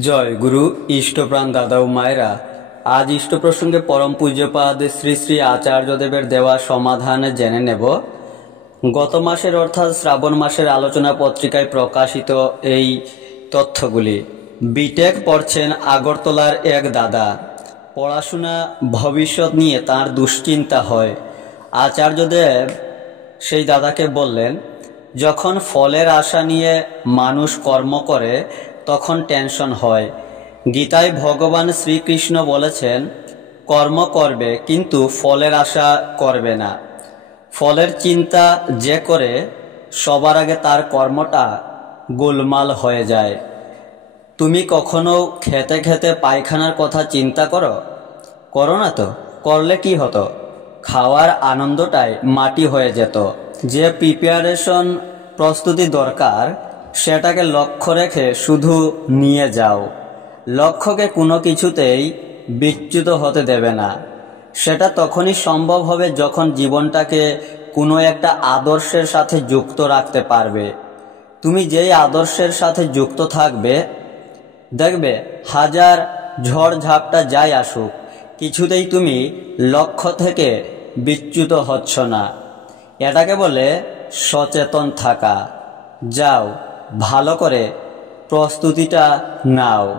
জয় গুরু ইষ্টপ্রাণ দাদা ও মায়েরা। আজ ইষ্ট প্রসঙ্গে পরম পূজ্যপাদ শ্রী শ্রী আচার্যদেবের দেওয়া সমাধান জেনে নেব। গত মাসের অর্থাৎ শ্রাবণ মাসের আলোচনা পত্রিকায় প্রকাশিত এই তথ্যগুলি। বিটেক পড়ছেন আগরতলার এক দাদা। পড়াশোনা ভবিষ্যৎ নিয়ে তার দুশ্চিন্তা হয়। আচার্যদেব সেই দাদাকে বললেন, যখন ফলের আশা নিয়ে মানুষ কর্ম করে তখন টেনশন হয়। গীতায় ভগবান শ্রীকৃষ্ণ বলেছেন, কর্ম করবে কিন্তু ফলের আশা করবে না। ফলের চিন্তা যে করে সবার আগে তার কর্মটা গোলমাল হয়ে যায়। তুমি কখনো খেতে খেতে পায়খানার কথা চিন্তা করো না তো? করলে কি হতো? খাওয়ার আনন্দটাই মাটি হয়ে যেত। যে প্রিপারেশন প্রস্তুতি দরকার সেটাকে লক্ষ্য রেখে শুধু নিয়ে যাও। লক্ষ্যকে কোনো কিছুতেই বিচ্যুত হতে দেবে না। সেটা তখনই সম্ভব হবে যখন জীবনটাকে কোনো একটা আদর্শের সাথে যুক্ত রাখতে পারবে। তুমি যেই আদর্শের সাথে যুক্ত থাকবে, দেখবে হাজার ঝড় ঝাপটা যাই আসুক, কিছুতেই তুমি লক্ষ্য থেকে বিচ্যুত হচ্ছ না। এটাকে বলে সচেতন থাকা। যাও, ভালো করে প্রস্তুতিটা নাও।